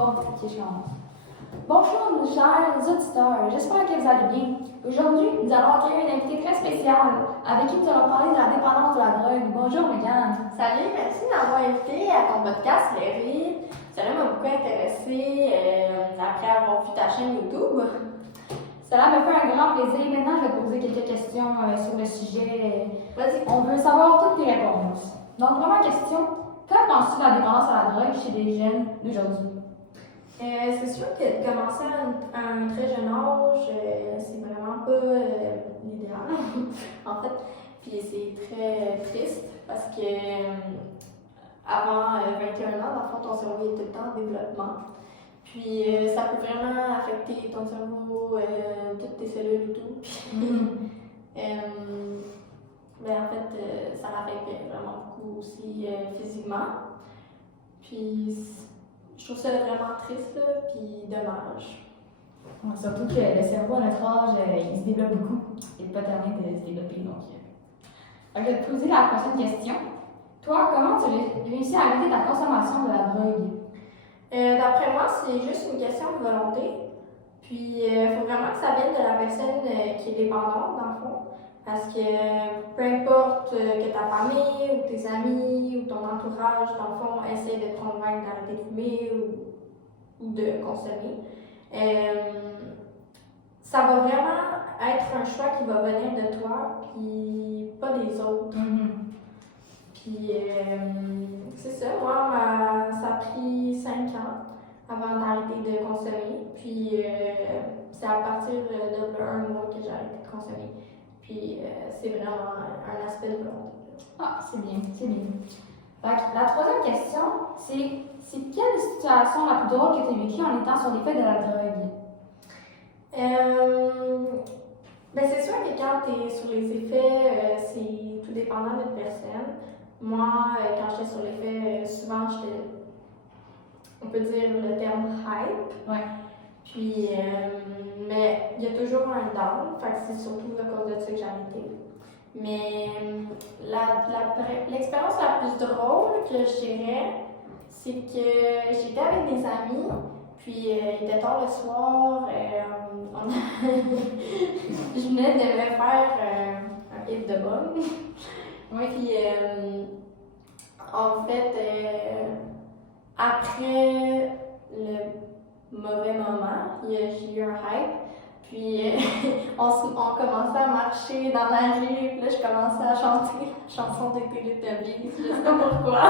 Bon, ok, je commence. Bonjour, nos chers auditeurs, j'espère que vous allez bien. Aujourd'hui, nous allons accueillir une invitée très spéciale avec qui nous allons parler de la dépendance de la drogue. Bonjour, Mégane. Salut, merci de m'avoir invité à ton podcast, Larry. Cela m'a beaucoup intéressée après avoir vu ta chaîne YouTube. Cela me fait un grand plaisir. Maintenant, je vais te poser quelques questions sur le sujet. Vas-y. On veut savoir toutes tes réponses. Donc, première question, quand penses-tu de la dépendance à la drogue chez les jeunes d'aujourd'hui? C'est sûr que de commencer à un très jeune âge, c'est vraiment pas l'idéal, en fait. Puis c'est très triste parce que avant 21 ans, dans le fond, ton cerveau est tout le temps en développement. Puis ça peut vraiment affecter ton cerveau, toutes tes cellules et tout. Puis, ben, en fait, ça l'affecte vraiment beaucoup aussi physiquement. Puis je trouve ça vraiment triste, là, puis dommage. Ouais, surtout que le cerveau à notre âge, il se développe beaucoup. Il n'est pas terminé de se développer. Donc, je vais te poser la prochaine question. Toi, comment tu réussis à arrêter ta consommation de la drogue? D'après moi, c'est juste une question de volonté. Puis, il faut vraiment que ça vienne de la personne qui est dépendante, dans le fond. Parce que peu importe que ta famille, ou tes amis, ou ton entourage, dans le fond, essaie de te convaincre d'arrêter de fumer ou de consommer, ça va vraiment être un choix qui va venir de toi, puis pas des autres. Puis, c'est ça, moi, ça a pris 5 ans avant d'arrêter de consommer. Puis, c'est à partir de 1 mois que j'ai arrêté de consommer. Puis, c'est vraiment un aspect de volonté. Ah, c'est bien, c'est bien. Fait que la troisième question, c'est quelle situation la plus drôle que tu as vécue en étant sur l'effet de la drogue? Ben c'est sûr que quand tu es sur les effets, c'est tout dépendant de la personne. Moi, quand j'étais sur l'effet, souvent j'étais, on peut dire le terme hype. Ouais. Puis, mais il y a toujours un down, fait que c'est surtout à cause de ça que j'ai arrêté. Mais l'expérience la plus drôle que je dirais, c'est que j'étais avec des amis, puis il était tard le soir, je venais de me faire un hit de bombe. Oui. Puis en fait, après le mauvais moment, j'ai eu un hype. Puis on commençait à marcher dans la rue, puis là je commençais à chanter la chanson des Teletubbies, je sais pas pourquoi.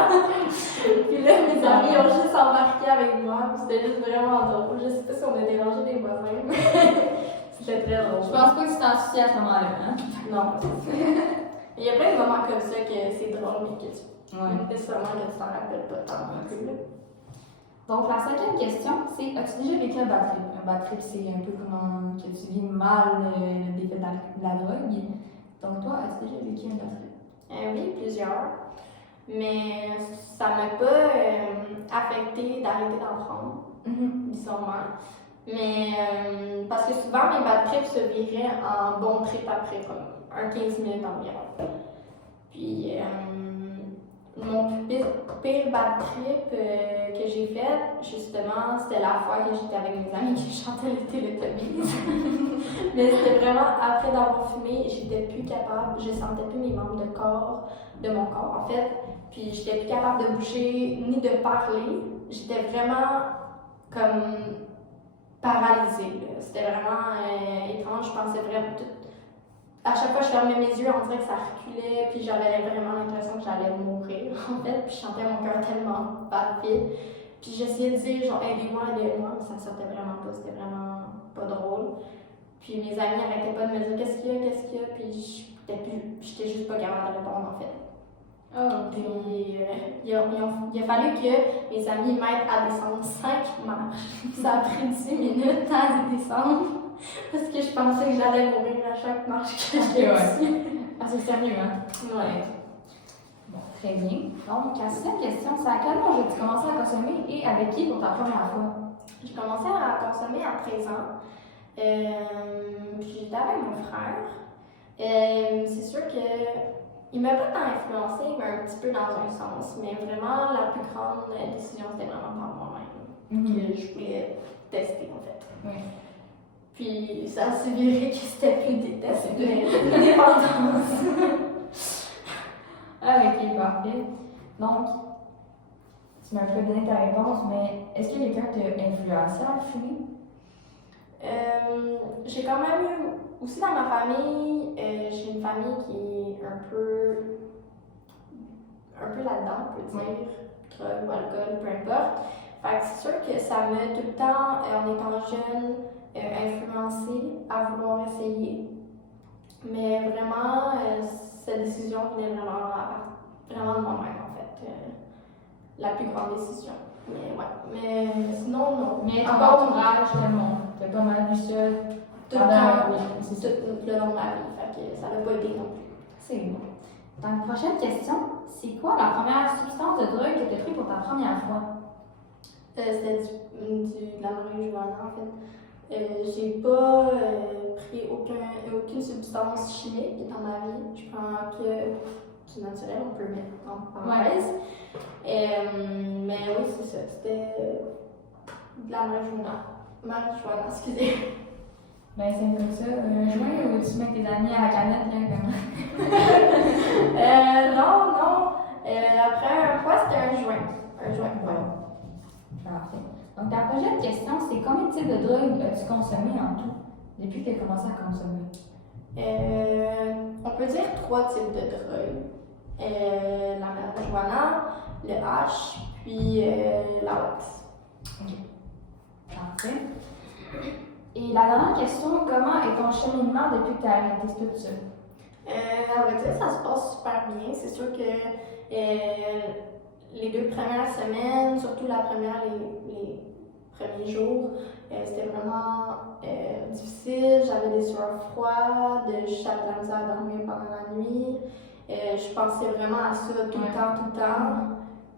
Puis là mes amis ont juste embarqué avec moi, puis c'était juste vraiment drôle. Je sais pas si on a dérangé les voisins, mais c'était très drôle. Je pense pas que tu t'en soucies à ce moment-là, hein? Non, c'est ça. Il y a plein de moments comme ça que c'est drôle, mais que nécessairement que tu t'en rappelles pas tant non plus. Donc, la cinquième question, c'est as-tu déjà vécu un bad trip? Un bad trip, c'est un peu comment que tu vis mal l'effet de la drogue. Donc, toi, as-tu déjà vécu un bad trip? Oui, plusieurs. Mais ça m'a pas affecté d'arrêter d'en prendre, disons-moi. Mais parce que souvent, mes bad trips se viraient en bon trip après, comme un 15 minutes environ. Puis, mon pire bad trip que j'ai fait, justement, c'était la fois que j'étais avec mes amis qui chantaient les Teletubbies. Mais c'était vraiment après d'avoir fumé, j'étais plus capable, je sentais plus mes membres de mon corps en fait. Puis j'étais plus capable de bouger ni de parler. J'étais vraiment comme paralysée. C'était vraiment étrange, je pensais vraiment tout. À chaque fois que je fermais mes yeux, on dirait que ça reculait, puis j'avais vraiment l'impression que j'allais mourir, en fait. Puis je sentais mon cœur tellement rapide. Puis j'essayais de dire, genre, aidez-moi, mais ça sortait vraiment pas, c'était vraiment pas drôle. Puis mes amis arrêtaient pas de me dire, qu'est-ce qu'il y a, puis j'étais juste pas capable de répondre, en fait. Puis il a fallu que mes amis m'aident à descendre 5 marches. Ça a pris 10 minutes à descendre. Parce que je pensais que j'allais mourir à chaque marche que j'ai dessus. Ah, c'est sérieux, hein? Ouais. Bon, très bien. Donc, la sixième question, c'est à quel âge as-tu commencé à consommer et avec qui pour ta première fois? J'ai commencé à consommer à 13 ans. Puis j'étais avec mon frère. C'est sûr que il m'a pas tant influencé, mais un petit peu dans un sens. Mais vraiment, la plus grande décision, c'était vraiment par moi-même. que je voulais tester, en fait. Oui. Puis ça s'est viré que c'était plus des tests de dépendance. Ah, ok, parfait. Donc, tu m'as un peu donné ta réponse, mais est-ce que quelqu'un t'a influencé à fumer? J'ai quand même eu, aussi dans ma famille, j'ai une famille qui est un peu là-dedans, on peut dire, drogue ou alcool, peu importe. Fait que c'est sûr que ça m'a tout le temps, en étant jeune, influencé à vouloir essayer. Mais vraiment, cette décision venait vraiment de moi-même, en fait. La plus grande décision. Mais ouais. Mais sinon, non. Mais ton entourage, t'as pas mal vu ça Tout le pendant temps, c'est ça. tout le long de ma vie. Fait que ça n'a pas été non plus. C'est bon. Donc, prochaine question, c'est quoi la première substance de drogue que tu as pris pour ta première fois? C'était de la marijuana, en fait. J'ai pas pris aucune substance chimique dans ma vie. Je prends que du naturel, on peut le mettre en parenthèse. Mais oui, c'est ça. C'était de la marijuana, excusez. Ben, c'est comme ça. Un joint ou tu mets tes amis à la canette, là, comme. Non. La première fois, c'était un joint. Un joint, ouais. Parfait. Donc, ta prochaine question, c'est combien de types de drogues as-tu consommé en tout depuis que tu as commencé à consommer? On peut dire 3 types de drogues. La marijuana, le hash, puis la wax. Ok. Parfait. Et la dernière question, comment est ton cheminement depuis que tu as arrêté tout ça? À vrai dire, ça se passe super bien. C'est sûr que les 2 premières semaines, surtout la première, les premiers jours, c'était vraiment difficile. J'avais des sueurs froides, j'avais de la misère à dormir pendant la nuit. Je pensais vraiment à ça tout le temps.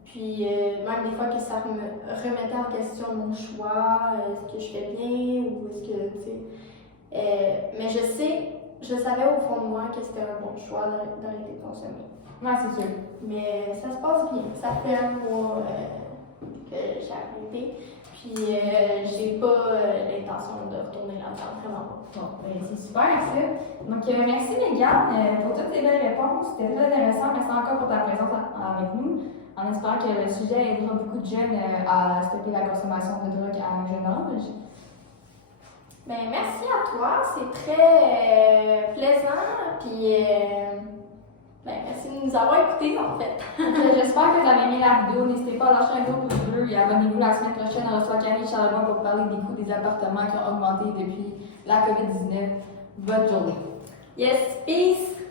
Puis même des fois que ça me remettait en question mon choix, est-ce que je fais bien ou est-ce que, tu sais. Mais je savais au fond de moi que c'était un bon choix d'arrêter de consommer. Ouais, c'est sûr. Mais ça se passe bien. Ça fait un mois que j'ai arrêté. Puis j'ai pas l'intention de retourner là-dedans, vraiment pas. Bon, ben, c'est super ça. Donc, merci Mégane pour toutes tes belles réponses. C'était très intéressant. Merci encore pour ta présence avec nous. En espérant que le sujet aidera beaucoup de jeunes à stopper la consommation de drogue à un jeune âge. Ben, merci à toi. C'est très plaisant. Puis, merci de nous avoir écoutés, en fait. J'espère que vous avez aimé la vidéo. N'hésitez pas à lâcher un gros pouce bleu et abonnez-vous la semaine prochaine. On reçoit Camille Charlebois pour parler des coûts des appartements qui ont augmenté depuis la COVID-19. Bonne journée. Yes, peace!